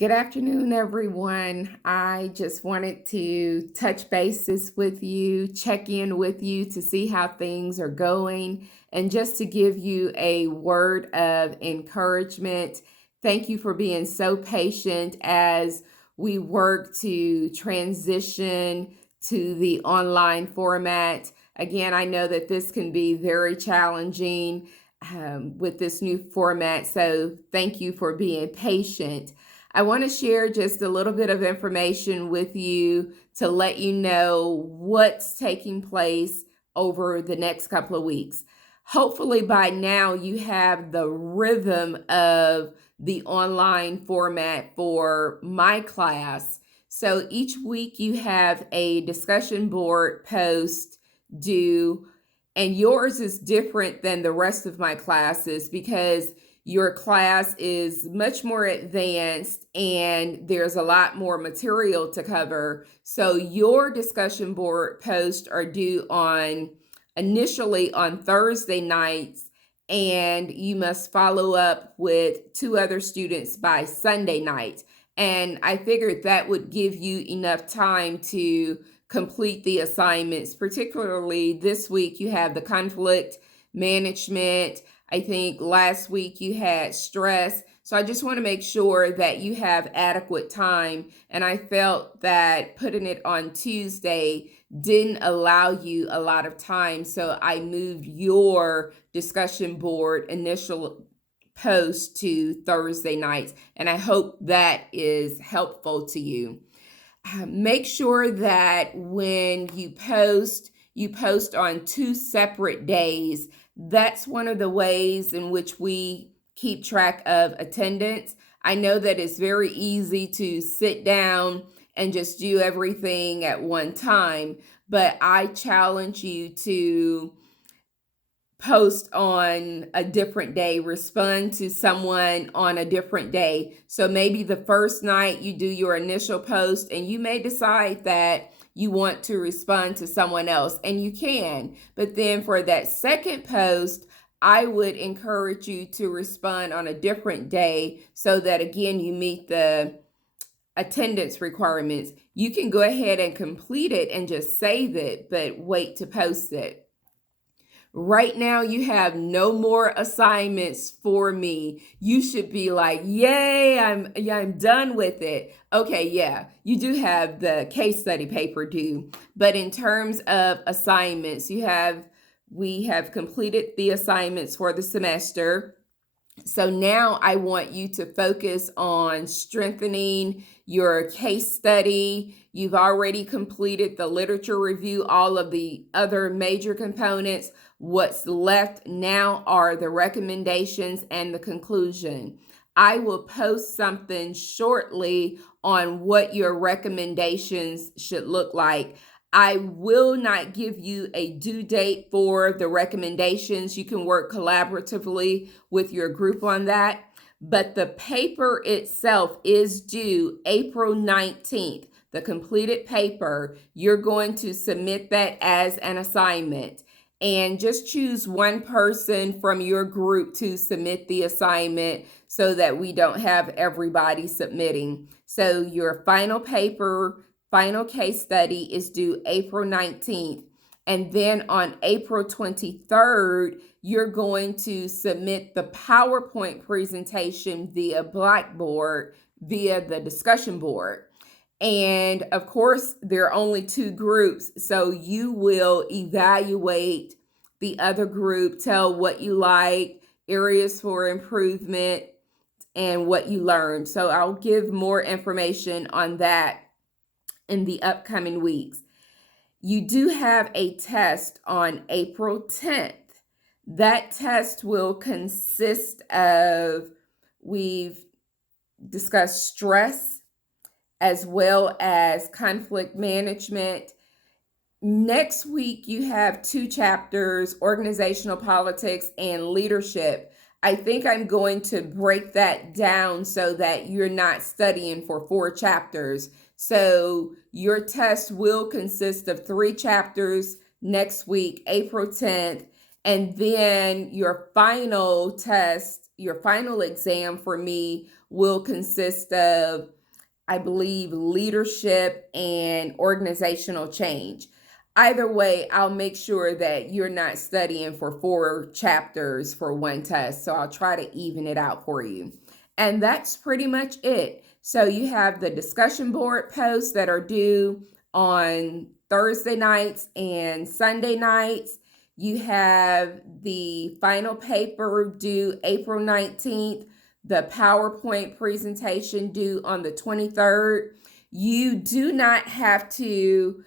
Good afternoon, everyone. I just wanted to touch bases with you, check in with you to see how things are going, and just to give you a word of encouragement. Thank you for being so patient as we work to transition to the online format. Again, I know that this can be very challenging with this new format, so thank you for being patient. I want to share just a little bit of information with you to let you know what's taking place over the next couple of weeks. Hopefully, by now, you have the rhythm of the online format for my class. So each week, you have a discussion board post due, and yours is different than the rest of my classes because your class is much more advanced and there's a lot more material to cover. So your discussion board posts are due initially on Thursday nights, and you must follow up with two other students by Sunday night. And I figured that would give you enough time to complete the assignments. Particularly this week, you have the conflict management. I think last week you had stress. So I just want to make sure that you have adequate time. And I felt that putting it on Tuesday didn't allow you a lot of time. So I moved your discussion board initial post to Thursday nights. And I hope that is helpful to you. Make sure that when you post on two separate days. That's one of the ways in which we keep track of attendance. I know that it's very easy to sit down and just do everything at one time, but I challenge you to post on a different day, respond to someone on a different day. So maybe the first night you do your initial post and you may decide that you want to respond to someone else, and you can. But then for that second post, I would encourage you to respond on a different day so that again you meet the attendance requirements. You can go ahead and complete it and just save it, but wait to post it. Right now, you have no more assignments for me. You should be like, yay, I'm done with it. Okay, yeah, you do have the case study paper due, but in terms of assignments, we have completed the assignments for the semester. So now I want you to focus on strengthening your case study. You've already completed the literature review, all of the other major components. What's left now are the recommendations and the conclusion. I will post something shortly on what your recommendations should look like. I will not give you a due date for the recommendations. You can work collaboratively with your group on that. But the paper itself is due April 19th. The completed paper, you're going to submit that as an assignment. And just choose one person from your group to submit the assignment so that we don't have everybody submitting. So your final paper, final case study is due April 19th. And then on April 23rd, you're going to submit the PowerPoint presentation via Blackboard, via the discussion board. And of course, there are only two groups, so you will evaluate the other group, tell what you like, areas for improvement, and what you learned. So I'll give more information on that in the upcoming weeks. You do have a test on April 10th. That test will consist of, we've discussed stress as well as conflict management. Next week, you have two chapters, organizational politics and leadership. I think I'm going to break that down so that you're not studying for 4 chapters. So your test will consist of 3 chapters next week, April 10th, and then your final test, your final exam for me will consist of, I believe, leadership and organizational change. Either way, I'll make sure that you're not studying for 4 chapters for one test. So I'll try to even it out for you. And that's pretty much it. So you have the discussion board posts that are due on Thursday nights and Sunday nights. You have the final paper due April 19th, the PowerPoint presentation due on the 23rd. You do not have to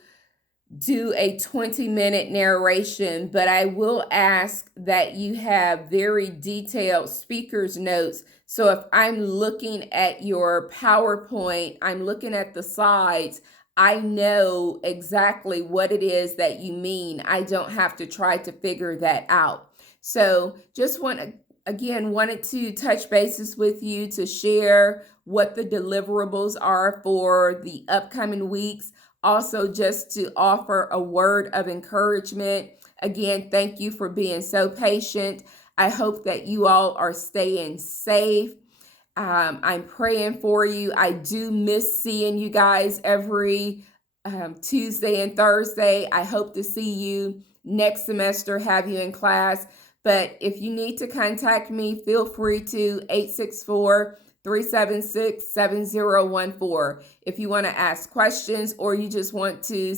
do a 20-minute narration, but I will ask that you have very detailed speaker's notes. So if I'm looking at your PowerPoint, I'm looking at the slides, I know exactly what it is that you mean. I don't have to try to figure that out. So just wanted to touch bases with you to share what the deliverables are for the upcoming weeks. Also, just to offer a word of encouragement. Again, thank you for being so patient. I hope that you all are staying safe. I'm praying for you. I do miss seeing you guys every Tuesday and Thursday. I hope to see you next semester, have you in class. But if you need to contact me, feel free to 864-376-7014. If you want to ask questions or you just want to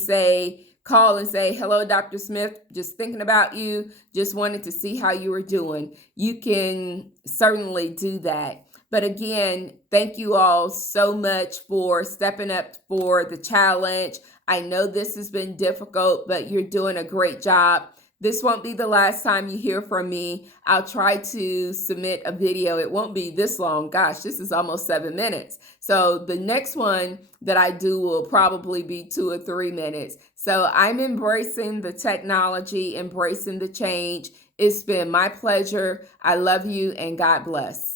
call and say, hello, Dr. Smith, just thinking about you, just wanted to see how you were doing, you can certainly do that. But again, thank you all so much for stepping up for the challenge. I know this has been difficult, but you're doing a great job. This won't be the last time you hear from me. I'll try to submit a video. It won't be this long. Gosh, this is almost 7 minutes. So the next one that I do will probably be 2 or 3 minutes. So I'm embracing the technology, embracing the change. It's been my pleasure. I love you and God bless.